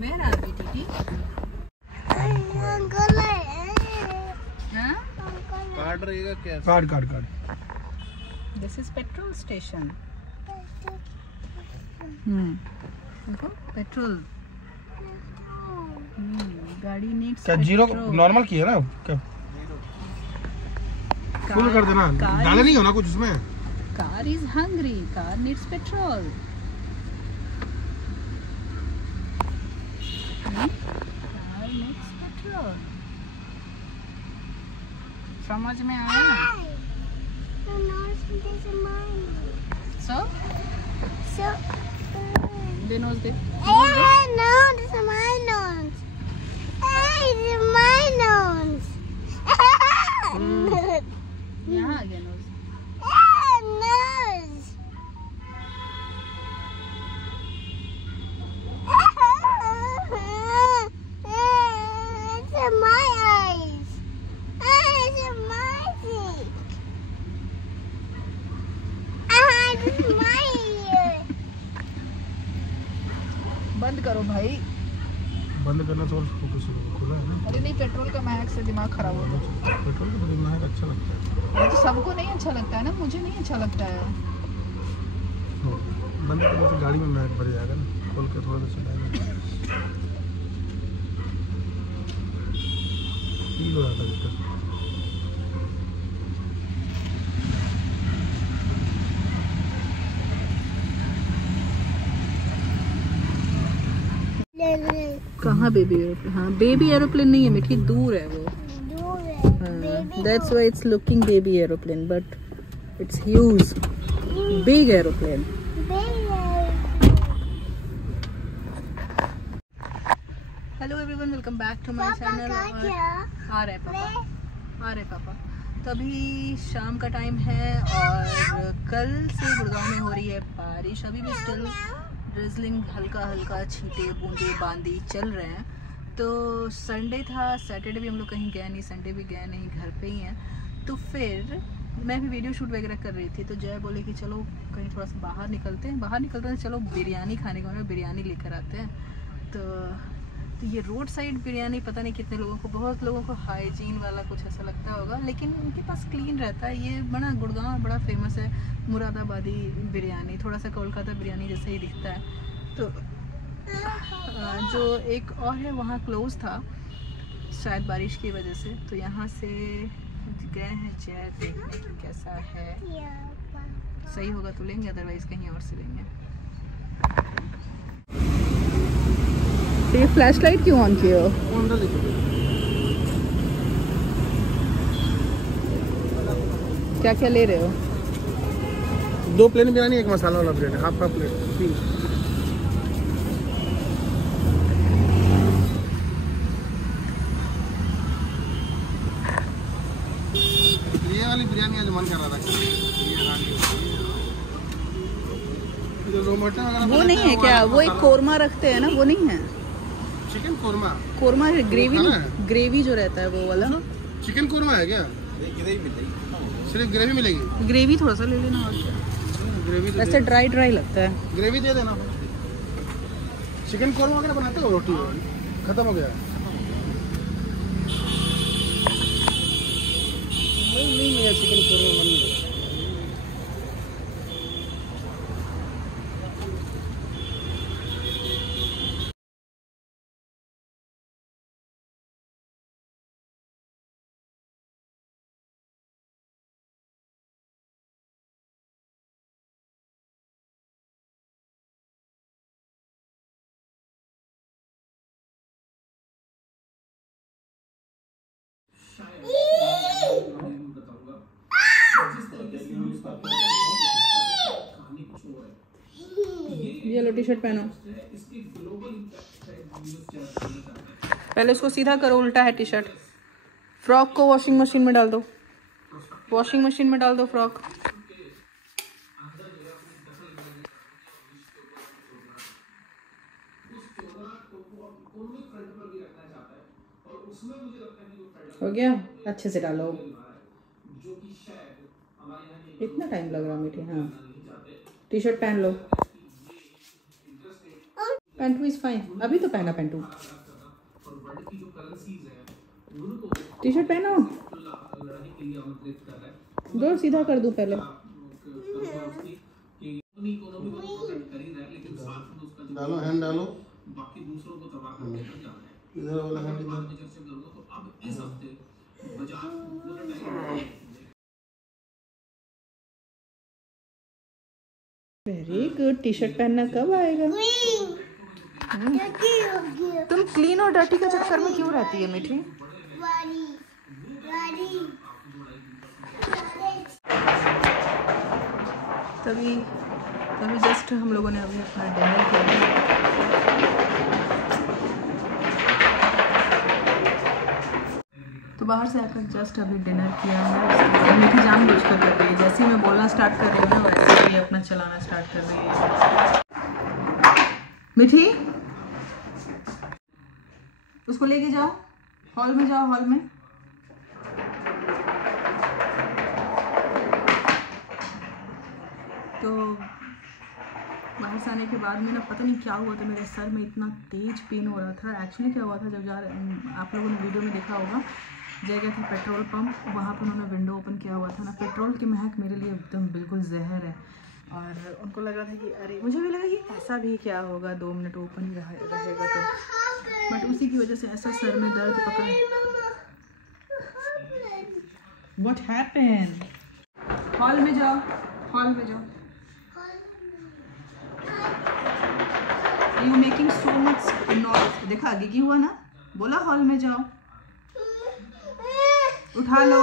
Where are we, Titi? Huh? Card रहेगा क्या? Card. This is petrol station. देखो petrol. गाड़ी needs क्या जीरो petrol. नॉर्मल की है ना? क्या फुल कर देना, डाले नहीं हो ना कुछ उसमें? Car is hungry. Car needs petrol. Car needs petrol. समझ में आया? So? They knows they. No, this is my nose. Hey, this is my nose. यहाँ आ गया nose. Nose. It's my eyes. It's my cheek. This is my ear. बंद करो भाई. बंद करना तो फोकस खुला है ना? अरे नहीं, पेट्रोल का महक से दिमाग खराब हो गया. पेट्रोल का महक अच्छा लगता है। ये तो सबको नहीं अच्छा लगता है ना, मुझे नहीं अच्छा लगता है. बंद करने से गाड़ी में महक भर जाएगा ना, खोल के थोड़ा सा चलाएगा। फील हो जाता है इसका। कहाँ बेबी एरोप्लेन? हाँ बेबी एरोप्लेन नहीं है मिठी, दूर है वो. That's why it's looking baby aeroplane, but it's huge, big aeroplane. Hello everyone, welcome back to my channel. आ रहे पापा. तो अभी शाम का टाइम है और कल से गुड़गांव में हो रही है बारिश. अभी भी स्टिल ड्रिजलिंग, हल्का हल्का छींटे बूंदे बांदी चल रहे हैं. तो संडे था, सैटरडे भी हम लोग कहीं गए नहीं, संडे भी गए नहीं, घर पे ही हैं. तो फिर मैं भी वीडियो शूट वगैरह कर रही थी, तो जय बोले कि चलो कहीं थोड़ा सा बाहर निकलते हैं. चलो बिरयानी खाने का, बिरयानी लेकर आते हैं. तो ये रोड साइड बिरयानी पता नहीं कितने लोगों को, बहुत लोगों को हाइजीन वाला कुछ ऐसा लगता होगा, लेकिन उनके पास क्लीन रहता है. ये बड़ा गुड़गांव बड़ा फेमस है मुरादाबादी बिरयानी, थोड़ा सा कोलकाता बिरयानी जैसे ही दिखता है. तो जो एक और है वहाँ क्लोज था शायद बारिश की वजह से, तो यहाँ से गए हैं जय देखने की कैसा है. सही होगा तो लेंगे, अदरवाइज कहीं और से लेंगे. तो ये फ्लैश लाइट क्यों ऑन किए हो? क्या क्या ले रहे हो? 2 प्लेन बिरयानी, 1 मसाला वाला बिरयानी, हाफ प्लेट. ये वाली बिरयानी आज मन कर रहा था. वो नहीं है क्या? वो एक कोरमा रखते हैं ना, वो नहीं है? चिकन कोरमा है, ग्रेवी जो रहता है वो वाला. चिकन कोरमा है क्या? सिर्फ ग्रेवी मिलेगी? ग्रेवी थोड़ा सा ले लेना और क्या. ग्रेवी वैसे ड्राई लगता है. ग्रेवी दे देना. चिकन कोरमा वगैरह बनाते हो? रोटी खत्म हो गया? नहीं है चिकन कोरमा. ये लो टी शर्ट पहनो. पहले उसको सीधा करो, उल्टा है टी शर्ट. फ्रॉक को वॉशिंग मशीन में डाल दो. फ्रॉक. हो गया? अच्छे से डालो. इतना टाइम लग रहा मीठे. हाँ टी शर्ट पहन लो. पेंटू इज फाइन, अभी तो पहना पेंटू। टी शर्ट पहनो, दो सीधा कर दूं पहले। डालो, हैंड डालो, इधर वाला हैंड इधर। Very good. टी शर्ट पहनना कब आएगा? तुम क्लीन और डर्टी का चक्कर में क्यों रहती है मीठी? तभी जस्ट हम लोगों ने अभी अपना डिनर किया। तो बाहर से आकर जस्ट अभी डिनर किया है। मीठी जानबूझ कर रही है, जैसे ही मैं बोलना स्टार्ट कर रही हूँ ना वैसे ही अपना चलाना स्टार्ट कर रही है। मीठी, उसको लेके जाओ, हॉल में जाओ, हॉल में। तो बाहर से आने के बाद में ना पता नहीं क्या हुआ था, मेरे सर में इतना तेज पेन हो रहा था। एक्चुअली क्या हुआ था, जब आप लोगों ने वीडियो में देखा होगा, जगह था पेट्रोल पंप, वहाँ पर उन्होंने विंडो ओपन किया हुआ था ना। पेट्रोल की महक मेरे लिए एकदम बिल्कुल जहर है, और उनको लग रहा था कि अरे, मुझे भी लगा कि ऐसा भी क्या होगा, 2 मिनट ओपन ही रहेगा तो, बट उसी की वजह से ऐसा सर में दर्द पकड़ा। What happened? हॉल में जाओ, हॉल में जाओ। You making so much noise. देखा गिगी हुआ ना, बोला हॉल में जाओ, उठा लो।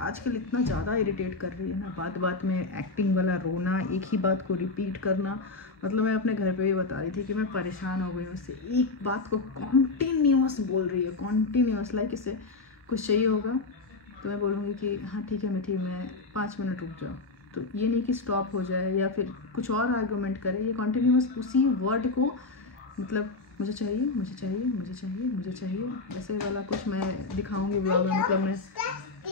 आजकल इतना ज़्यादा इरिटेट कर रही है ना, बात बात में एक्टिंग वाला रोना, एक ही बात को रिपीट करना। मतलब मैं अपने घर पे भी बता रही थी कि मैं परेशान हो गई हूँ उससे। एक बात को कॉन्टीन्यूअस बोल रही है, कॉन्टीन्यूअस, लाइक इसे कुछ चाहिए होगा तो मैं बोलूँगी कि हाँ ठीक है मीठी, मैं 5 मिनट रुक जाओ, तो ये नहीं कि स्टॉप हो जाए या फिर कुछ और आर्गूमेंट करे। ये कॉन्टीन्यूअस उसी वर्ड को, मतलब मुझे चाहिए, मुझे चाहिए, मुझे चाहिए, मुझे चाहिए, ऐसे वाला कुछ मैं दिखाऊंगी ब्लॉग में। मतलब मैं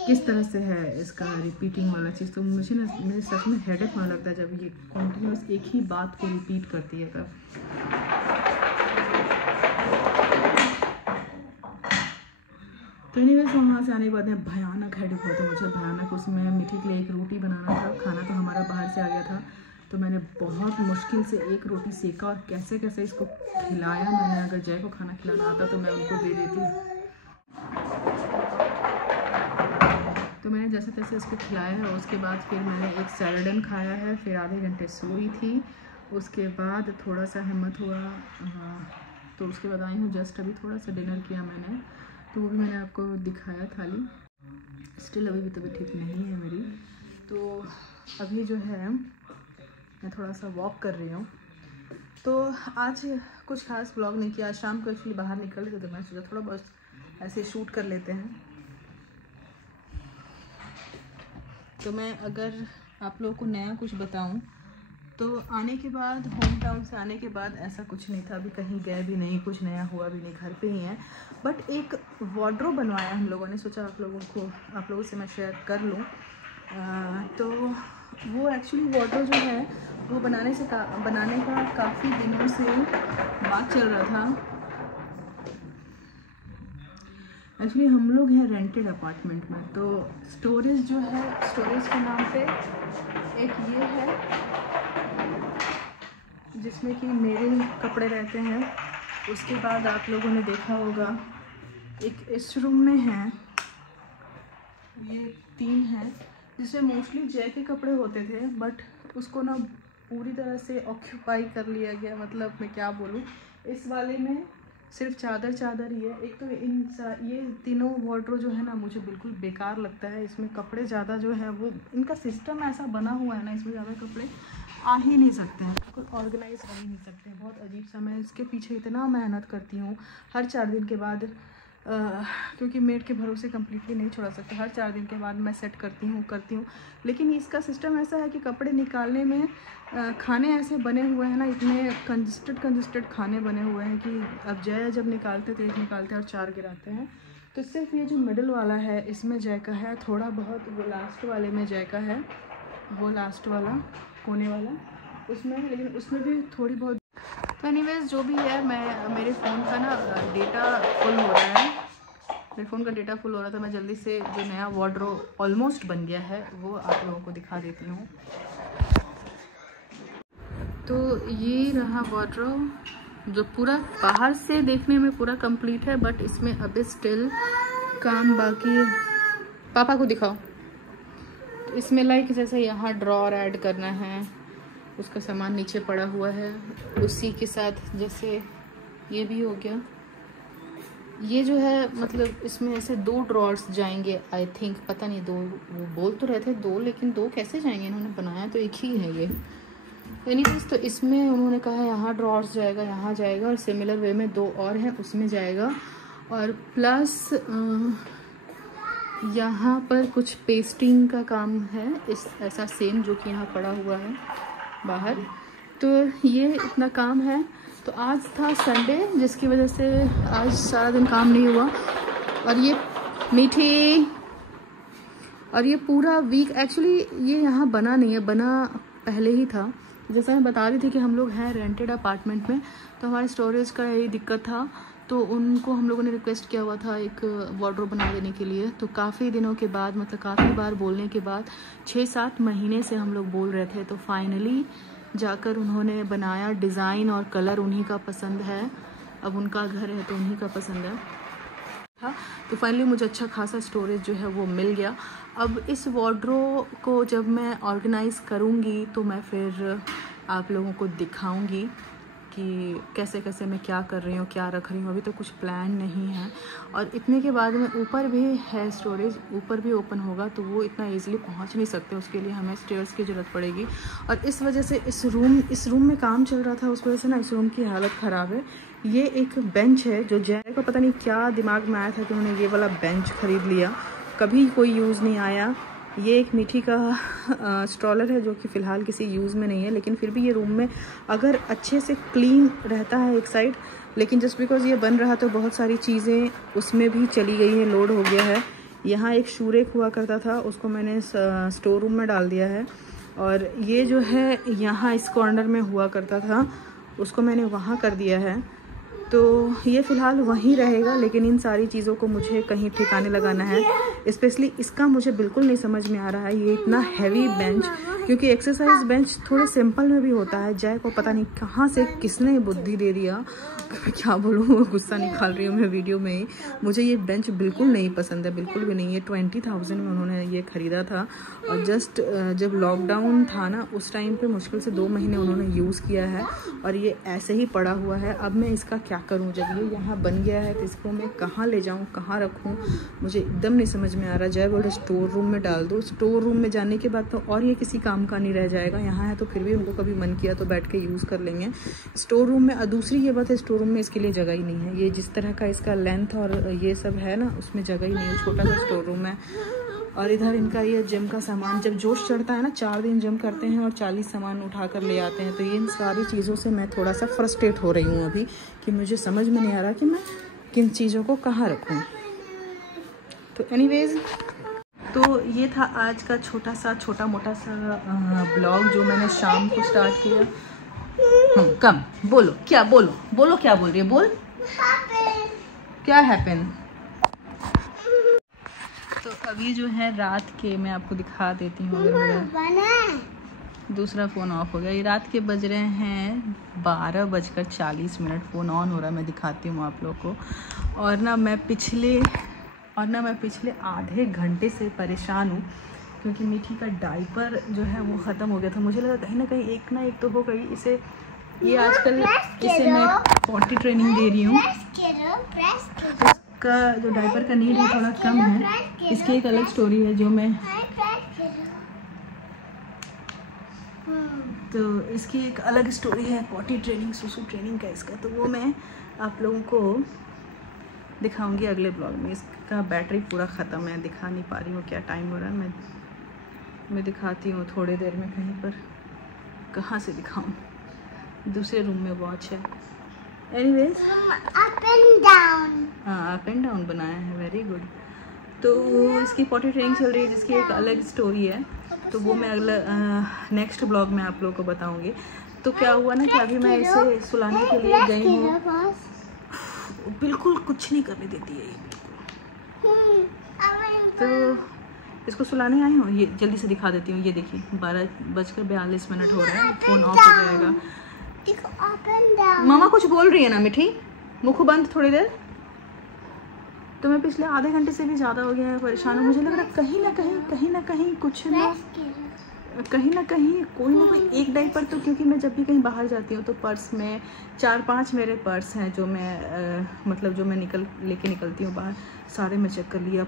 किस तरह से है इसका रिपीटिंग वाला चीज़। तो मुझे ना, मेरे सच में हेडेक होने लगता है जब ये कॉन्टीन्यूअस एक ही बात को रिपीट करती है तब। तो एनीवेज वहाँ से आने के बाद में भयानक हेडेक हुआ था मुझे, भयानक। उसमें मीठी के लिए एक रोटी बनाना था, खाना तो हमारा बाहर से आ गया था, तो मैंने बहुत मुश्किल से एक रोटी सेका और कैसे कैसे इसको खिलाया मैंने। अगर जय को खाना खिलाना आता तो मैं उनको दे देती, तो मैंने जैसे तैसे इसको खिलाया है। उसके बाद फिर मैंने एक सैलेडन खाया है, फिर आधे घंटे सोई थी। उसके बाद थोड़ा सा हिम्मत हुआ, तो उसके बाद आई हूँ जस्ट अभी थोड़ा सा डिनर किया मैंने, तो वो भी मैंने आपको दिखाया थाली। स्टिल अभी भी तबीयत ठीक नहीं है मेरी, तो अभी जो है मैं थोड़ा सा वॉक कर रही हूँ। तो आज कुछ खास व्लॉग नहीं किया, आज शाम को एक्चुअली बाहर निकल गए, तो मैं सोचा थोड़ा बहुत ऐसे शूट कर लेते हैं। तो मैं अगर आप लोगों को नया कुछ बताऊं तो आने के बाद, होम टाउन से आने के बाद ऐसा कुछ नहीं था, अभी कहीं गए भी नहीं, कुछ नया हुआ भी नहीं, घर पे ही हैं। बट एक वार्डरोब बनवाया हम लोगों ने, सोचा आप लोगों से मैं शेयर कर लूँ। तो वो एक्चुअली वार्डरोब जो है वो बनाने का काफ़ी दिनों से बात चल रहा था। एक्चुअली हम लोग हैं रेंटेड अपार्टमेंट में, तो स्टोरेज जो है, स्टोरेज के नाम पे एक ये है जिसमें कि मेरे कपड़े रहते हैं। उसके बाद आप लोगों ने देखा होगा एक इस रूम में है, ये 3 है, जिसमें मोस्टली जय के कपड़े होते थे, बट उसको ना पूरी तरह से ऑक्यूपाई कर लिया गया। मतलब मैं क्या बोलूँ, इस वाले में सिर्फ चादर ही है। एक तो ये तीनों वार्डरोब जो है ना मुझे बिल्कुल बेकार लगता है। इसमें कपड़े ज़्यादा जो है वो, इनका सिस्टम ऐसा बना हुआ है ना, इसमें ज़्यादा कपड़े आ ही नहीं सकते हैं, बिल्कुल ऑर्गेनाइज हो ही नहीं सकते हैं। बहुत अजीब सा, मैं इसके पीछे इतना मेहनत करती हूँ हर 4 दिन के बाद, क्योंकि मेड के भरोसे कम्प्लीटली नहीं छोड़ा सकते। हर 4 दिन के बाद मैं सेट करती हूँ, लेकिन इसका सिस्टम ऐसा है कि कपड़े निकालने में खाने ऐसे बने हुए हैं ना, इतने कंजस्टेड खाने बने हुए हैं कि अब जय जब निकालते तो 1 निकालते हैं और 4 गिराते हैं। तो सिर्फ ये जो मिडल वाला है इसमें जय का है, थोड़ा बहुत वो लास्ट वाले में जय का है, वो लास्ट वाला कोने वाला, उसमें, लेकिन उसमें भी थोड़ी बहुत। तो एनीवेज जो भी है, मैं मेरे फ़ोन का ना डेटा फुल हो रहा है, मेरे फ़ोन का डेटा फुल हो रहा था। मैं जल्दी से जो नया वार्डरोब ऑलमोस्ट बन गया है वो आप लोगों को दिखा देती हूँ। तो ये रहा वार्डरोब, जो पूरा बाहर से देखने में पूरा कंप्लीट है, बट इसमें अभी स्टिल काम बाकी है। पापा को दिखाओ। तो इसमें लाइक जैसे यहाँ ड्रॉर ऐड करना है, उसका सामान नीचे पड़ा हुआ है, उसी के साथ जैसे ये भी हो गया। ये जो है मतलब इसमें ऐसे 2 ड्रॉर्स जाएंगे आई थिंक, पता नहीं 2, वो बोल तो रहे थे 2, लेकिन 2 कैसे जाएंगे, इन्होंने बनाया तो एक ही है ये। एनीवेज तो इसमें उन्होंने कहा यहाँ ड्रॉर्स जाएगा, यहाँ जाएगा, और सिमिलर वे में 2 और हैं उसमें जाएगा, और प्लस यहाँ पर कुछ पेस्टिंग का काम है इस ऐसा सेम जो कि यहाँ पड़ा हुआ है बाहर। तो ये इतना काम है। तो आज था संडे, जिसकी वजह से आज सारा दिन काम नहीं हुआ। और ये मीठी, और ये पूरा वीक एक्चुअली ये यहाँ बना नहीं है, बना पहले ही था। जैसा मैं बता रही थी कि हम लोग हैं रेंटेड अपार्टमेंट में, तो हमारे स्टोरेज का यही दिक्कत था। तो उनको हम लोगों ने रिक्वेस्ट किया हुआ था एक वार्डरोब बना देने के लिए। तो काफ़ी दिनों के बाद, मतलब काफ़ी बार बोलने के बाद, 6-7 महीने से हम लोग बोल रहे थे, तो फाइनली जाकर उन्होंने बनाया। डिज़ाइन और कलर उन्हीं का पसंद है, अब उनका घर है तो उन्हीं का पसंद है। हाँ, तो फाइनली मुझे अच्छा खासा स्टोरेज जो है वो मिल गया। अब इस वार्डरोब को जब मैं ऑर्गेनाइज़ करूँगी तो मैं फिर आप लोगों को दिखाऊँगी कि कैसे कैसे मैं क्या कर रही हूँ, क्या रख रही हूँ। अभी तो कुछ प्लान नहीं है। और इतने के बाद में ऊपर भी है स्टोरेज, ऊपर भी ओपन होगा, तो वो इतना इजीली पहुँच नहीं सकते, उसके लिए हमें स्टेयर्स की ज़रूरत पड़ेगी। और इस वजह से इस रूम में काम चल रहा था, उस वजह से ना इस रूम की हालत ख़राब है। ये एक बेंच है जो जय को पता नहीं क्या दिमाग में आया था कि उन्होंने ये वाला बेंच ख़रीद लिया, कभी कोई यूज़ नहीं आया। ये एक मीठी का स्ट्रॉलर है जो कि फ़िलहाल किसी यूज़ में नहीं है, लेकिन फिर भी ये रूम में अगर अच्छे से क्लीन रहता है एक साइड, लेकिन जस्ट बिकॉज़ ये बन रहा तो बहुत सारी चीज़ें उसमें भी चली गई हैं, लोड हो गया है। यहाँ एक शूरेक हुआ करता था, उसको मैंने स्टोर रूम में डाल दिया है। और ये जो है यहाँ इस कॉर्नर में हुआ करता था, उसको मैंने वहाँ कर दिया है। तो ये फ़िलहाल वहीं रहेगा, लेकिन इन सारी चीज़ों को मुझे कहीं ठिकाने लगाना है। स्पेशली इसका मुझे बिल्कुल नहीं समझ में आ रहा है, ये इतना हैवी बेंच, क्योंकि एक्सरसाइज बेंच थोड़े सिंपल में भी होता है। जय को पता नहीं कहाँ से किसने बुद्धि दे दिया, क्या बोलूँ, गुस्सा निकाल रही हूँ मैं वीडियो में ही। मुझे ये बेंच बिल्कुल नहीं पसंद है, बिल्कुल भी नहीं। ये 20,000 में उन्होंने ये ख़रीदा था, और जस्ट जब लॉकडाउन था ना उस टाइम पे मुश्किल से 2 महीने उन्होंने यूज़ किया है, और ये ऐसे ही पड़ा हुआ है। अब मैं इसका क्या करूं, जब ये यहाँ बन गया है तो इसको मैं कहाँ ले जाऊँ, कहाँ रखूँ, मुझे एकदम नहीं समझ में आ रहा। जय बोले स्टोर रूम में डाल दो। स्टोर रूम में जाने के बाद तो और ये किसी काम का नहीं रह जाएगा। यहाँ है तो फिर भी उनको कभी मन किया तो बैठ के यूज़ कर लेंगे। स्टोर रूम में दूसरी ये बात है, स्टोर रूम में इसके लिए जगह ही नहीं है। ये जिस तरह का इसका लेंथ और ये सब है ना, उसमें जगह ही नहीं है, छोटा सा स्टोर रूम है। और इधर इनका ये जिम का सामान, जब जोश चढ़ता है ना, 4 दिन जिम करते हैं और 40 सामान उठा कर ले आते हैं। तो ये इन सारी चीज़ों से मैं थोड़ा सा फ्रस्ट्रेट हो रही हूँ अभी, कि मुझे समझ में नहीं आ रहा कि मैं किन चीज़ों को कहाँ रखूँ। तो एनीवेज, तो ये था आज का छोटा मोटा सा ब्लॉग जो मैंने शाम को स्टार्ट किया। कम बोलो, क्या बोलो क्या बोल रही है, बोल क्या हैपन। तो अभी जो है रात के, मैं आपको दिखा देती हूँ, अगर मेरा दूसरा फ़ोन ऑफ हो गया। ये रात के बज रहे हैं 12:40। फ़ोन ऑन हो रहा है, मैं दिखाती हूँ आप लोग को। और ना मैं पिछले आधे घंटे से परेशान हूँ, क्योंकि मीठी का डाइपर जो है वो ख़त्म हो गया था। मुझे लगा कहीं ना कहीं एक ना एक तो हो गई इसे। ये आजकल इसे मैं पॉटी ट्रेनिंग दे रही हूँ, का जो डाइपर का नीड है थोड़ा कम है। इसकी एक अलग स्टोरी है जो मैं, तो इसकी एक अलग स्टोरी है पॉटी ट्रेनिंग, सुसु ट्रेनिंग का इसका, तो वो मैं आप लोगों को दिखाऊंगी अगले ब्लॉग में। इसका बैटरी पूरा ख़त्म है, दिखा नहीं पा रही हूँ क्या टाइम हो रहा है। मैं दिखाती हूँ थोड़ी देर में, कहीं पर कहाँ से दिखाऊँ, दूसरे रूम में वॉच है। एनीवेज, अप एंड डाउन, हाँ अप एंड डाउन बनाया है, वेरी गुड। तो इसकी पॉटी ट्रेनिंग चल रही है जिसकी एक अलग स्टोरी है, तो वो मैं अगला नेक्स्ट ब्लॉग में आप लोगों को बताऊंगी। तो क्या हुआ ना कि अभी मैं इसे सुलाने के लिए गई हूँ, बिल्कुल कुछ नहीं करने देती है ये, तो इसको सुलाने आई हूँ। ये जल्दी से दिखा देती हूँ, ये देखिए 12:42 हो रहा है, फ़ोन ऑफ हो जाएगा। मामा कुछ बोल रही है ना मिठी, मुख बंद थोड़ी देर। तो मैं पिछले आधे घंटे से भी ज़्यादा हो गया है परेशान हूँ। मुझे लग रहा है कहीं ना कहीं कुछ ना कहीं ना कहीं कोई ना कोई एक डायपर तो, क्योंकि मैं जब भी कहीं बाहर जाती हूँ तो पर्स में 4-5 मेरे पर्स हैं जो मैं मतलब जो मैं लेके निकलती हूँ बाहर, सारे मैं चेक कर लिया।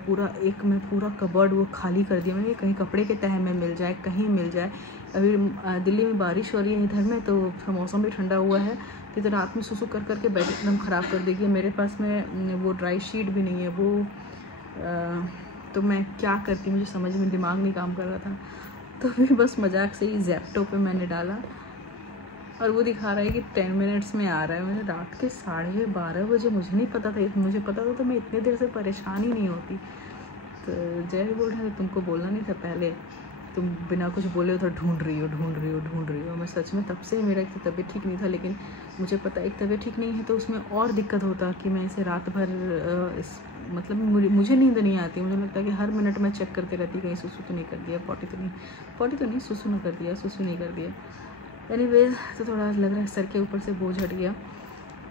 मैं पूरा कबर्ड वो खाली कर दिया मैंने, कहीं कपड़े के तह में मिल जाए, कहीं मिल जाए। अभी दिल्ली में बारिश हो रही है इधर में, तो मौसम भी ठंडा हुआ है, तो रात में सुसु कर करके बेड एकदम ख़राब कर देगी। मेरे पास में वो ड्राई शीट भी नहीं है वो, तो मैं क्या करती मुझे समझ में दिमाग नहीं काम कर रहा था। तो फिर बस मजाक से ही ज़ेप्टो पे मैंने डाला और वो दिखा रहा है कि 10 मिनट्स में आ रहा है। मैंने रात के 12:30 बजे, मुझे नहीं पता था, मुझे पता था तो मैं इतने देर से परेशान ही नहीं होती। तो जय बोल रहा है तुमको बोलना नहीं था पहले, तुम बिना कुछ बोले उधर ढूंढ रही हो। मैं सच में तब से मेरा एक तो तबीयत ठीक नहीं था, लेकिन मुझे पता एक तबीयत ठीक नहीं है तो उसमें और दिक्कत होता कि मैं इसे रात भर मतलब मुझे नींद नहीं आती। मुझे लगता है कि हर मिनट मैं चेक करते रहती कहीं सुसु तो नहीं कर दिया, पॉटी तो नहीं सुसु नहीं कर दिया। एनीवेज, तो थोड़ा लग रहा है सर के ऊपर से बोझ हट गया।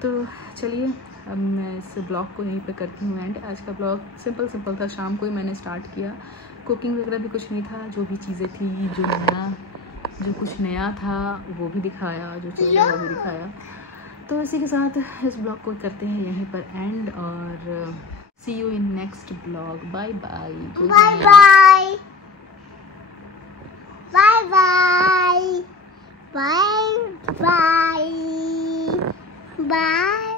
तो चलिए अब मैं इस ब्लॉग को यहीं पे करती हूँ एंड। आज का ब्लॉग सिंपल था, शाम को ही मैंने स्टार्ट किया। कुकिंग वगैरह भी कुछ नहीं था, जो भी चीज़ें थी जो कुछ नया था वो भी दिखाया, जो चल रहा वो भी दिखाया। तो इसी के साथ इस ब्लॉग को करते हैं यहीं पर एंड, और see you in next blog. Bye bye bye bye.